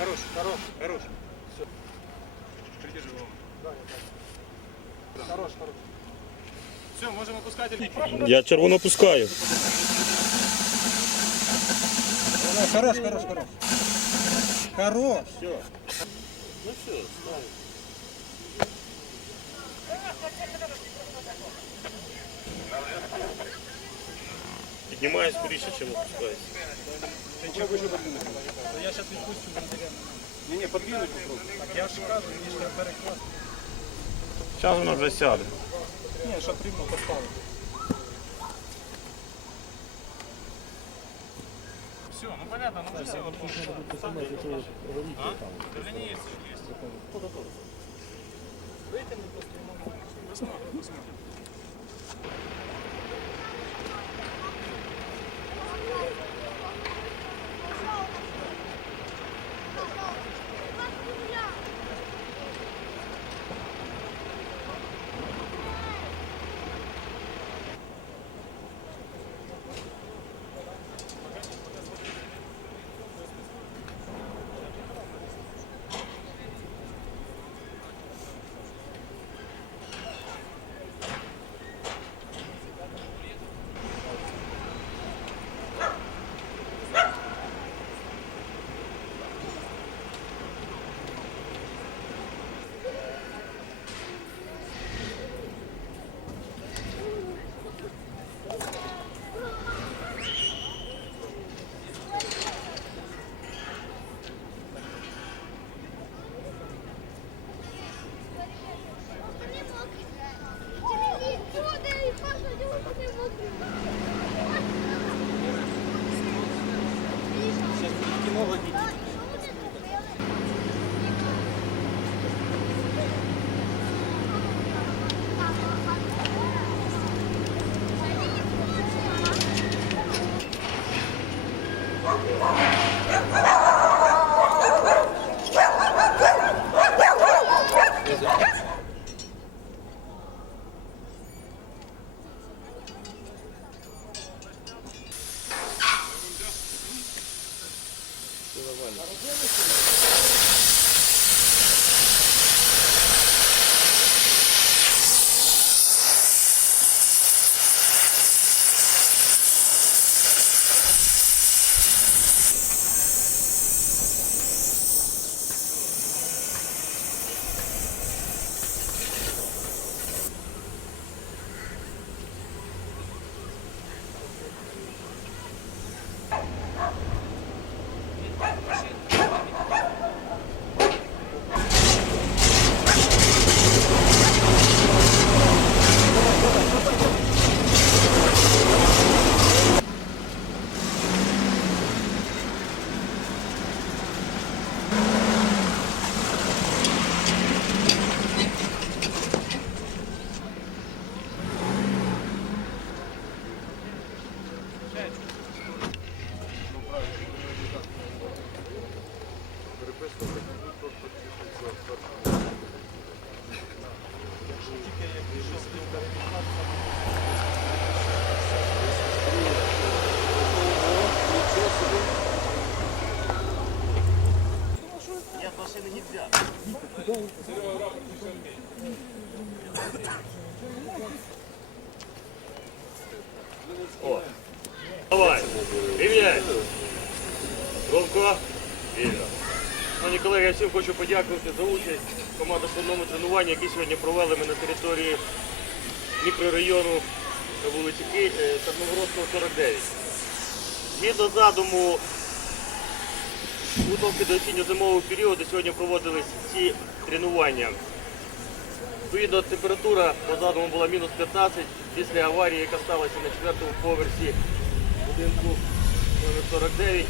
Хорош, хорош, хорош. Все. Придержи голову. Хорош, хорош. Все, можемо пускати. Я червоно пускаю. Хорош, хорош, хорош. Хорош. Ну все, ставим. Піднімаюсь скоріше, чим опускаюся. Я сейчас відпустю бензирян. Ні, ні, подвинуть попробуй. Я ж кажу, мені ж треба перекласти. Зараз воно вже сяде. Ні, щоб рівно поставити. Все, ну понятно, ну все. А? Давление есть, есть. Посмотрим, посмотрим. やったな! Давай. Рівняй. Ромко. Вільно. Шановні колеги, я всім хочу подякувати за участь в командно-складному тренуванні, яке сьогодні провели ми на території мікрорайону вулиці е, Чорногородського 49. Згідно задуму підготовки до осінньо-зимового періоду сьогодні проводились ці тренування. Відповідно, температура по задуму була мінус 15 після аварії, яка сталася на четвертому поверсі будинку номер 49.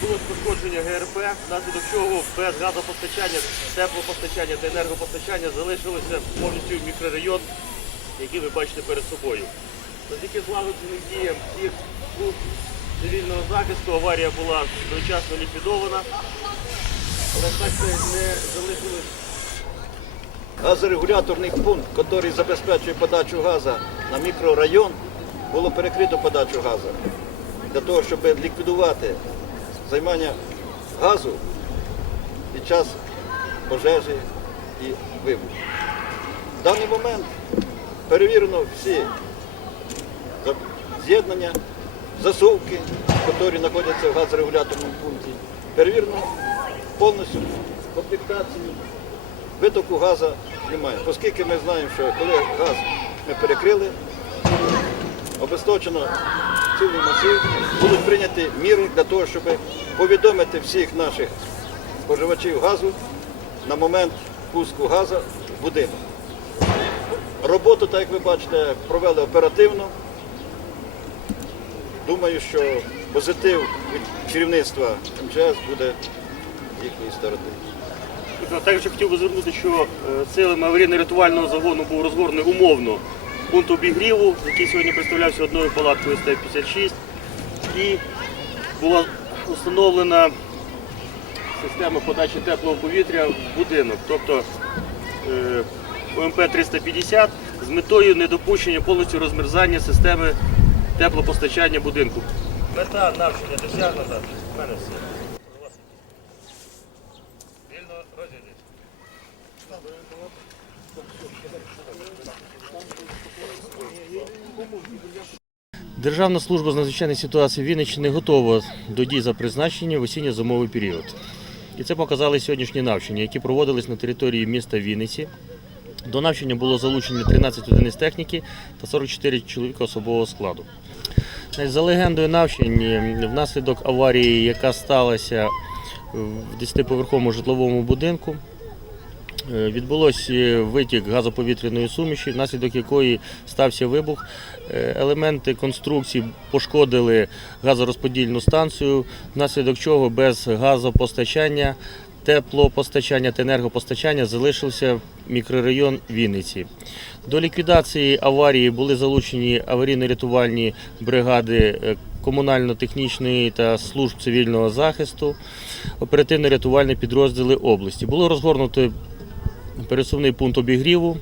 Було пошкодження ГРП, внаслідок чого без газопостачання, теплопостачання та енергопостачання залишилося повністю мікрорайон, який ви бачите перед собою. Завдяки злагодженим діям всіх служб цивільного захисту аварія була своєчасно ліквідована. Але бачите, не залишилось Газорегуляторний пункт, який забезпечує подачу газу на мікрорайон, було перекрито подачу газу для того, щоб ліквідувати займання газу під час пожежі і вибуху. В даний момент перевірено всі з'єднання, засувки, які знаходяться в газорегуляторному пункті. Перевірено повністю комплектацію витоку газу немає. Оскільки ми знаємо, що коли газ ми перекрили, обесточено цілий масив, будуть прийняті міри для того, щоб повідомити всіх наших споживачів газу на момент пуску газу в будинок. Роботу, так як ви бачите, провели оперативно. Думаю, що позитив від керівництва МЧС буде їхньої сторони. Тобто, Також хотів би звернути, що е, силами аварійно-рятувального загону був розгорний умовно пункт обігріву, який сьогодні представлявся одною палаткою СТ-56, і була встановлена система подачі теплого повітря в будинок, тобто е, ОМП-350 з метою недопущення повністю розмерзання системи теплопостачання будинку. Мета навчання досягнута. В мене все. Державна служба з надзвичайних ситуацій Вінниччини готова до дій за призначенням в осінньо-зимовий період. І це показали сьогоднішні навчання, які проводились на території міста Вінниці. До навчання було залучено 13 одиниць техніки та 44 чоловіка особового складу. За легендою навчань, внаслідок аварії, яка сталася в 10-поверховому житловому будинку, відбулося витік газоповітряної суміші, внаслідок якої стався вибух. Е, Елементи конструкції пошкодили газорозподільну станцію, внаслідок чого без газопостачання, теплопостачання та енергопостачання залишився мікрорайон Вінниці. До ліквідації аварії були залучені аварійно-рятувальні бригади е, комунально-технічної та служб цивільного захисту, оперативно-рятувальні підрозділи області. Було розгорнуто пересувний пункт обігріву,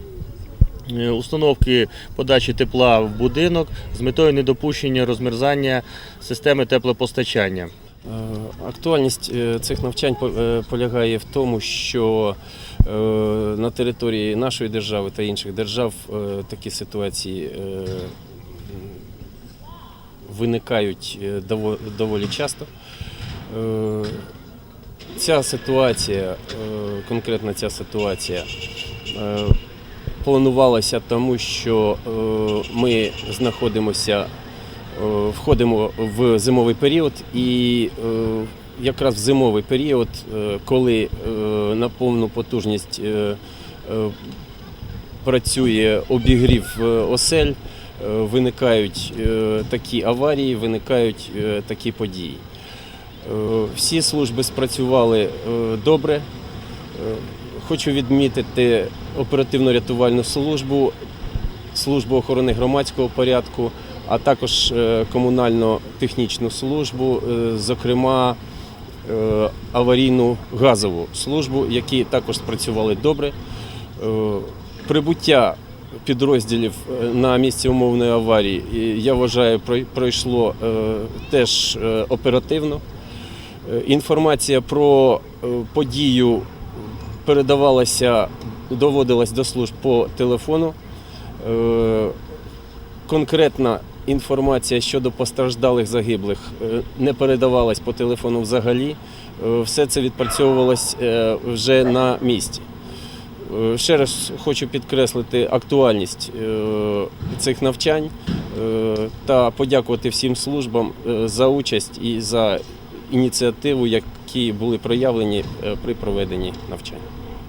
е, установки подачі тепла в будинок з метою недопущення розмерзання системи теплопостачання. Е, Актуальність е, цих навчань полягає в тому, що на території нашої держави та інших держав такі ситуації виникають доволі часто. Ця ситуація, е, конкретно ця ситуація, е, планувалася тому, що е, ми знаходимося входимо в зимовий період, і якраз в зимовий період, коли на повну потужність працює обігрів осель, виникають такі аварії, виникають такі події. Е, Всі служби спрацювали е, добре. Е, Хочу відмітити оперативно-рятувальну службу, службу охорони громадського порядку, а також комунально-технічну службу, зокрема аварійну газову службу, які також спрацювали добре. Прибуття підрозділів на місці умовної аварії, я вважаю, прой- пройшло теж оперативно. Е, Інформація про е, подію передавалася, доводилась до служб по телефону. Е, Конкретна інформація щодо постраждалих загиблих не передавалась по телефону взагалі. Все це відпрацьовувалось вже на місці. Ще раз хочу підкреслити актуальність цих навчань та подякувати всім службам за участь і за ініціативу, які були проявлені е, при проведенні навчань.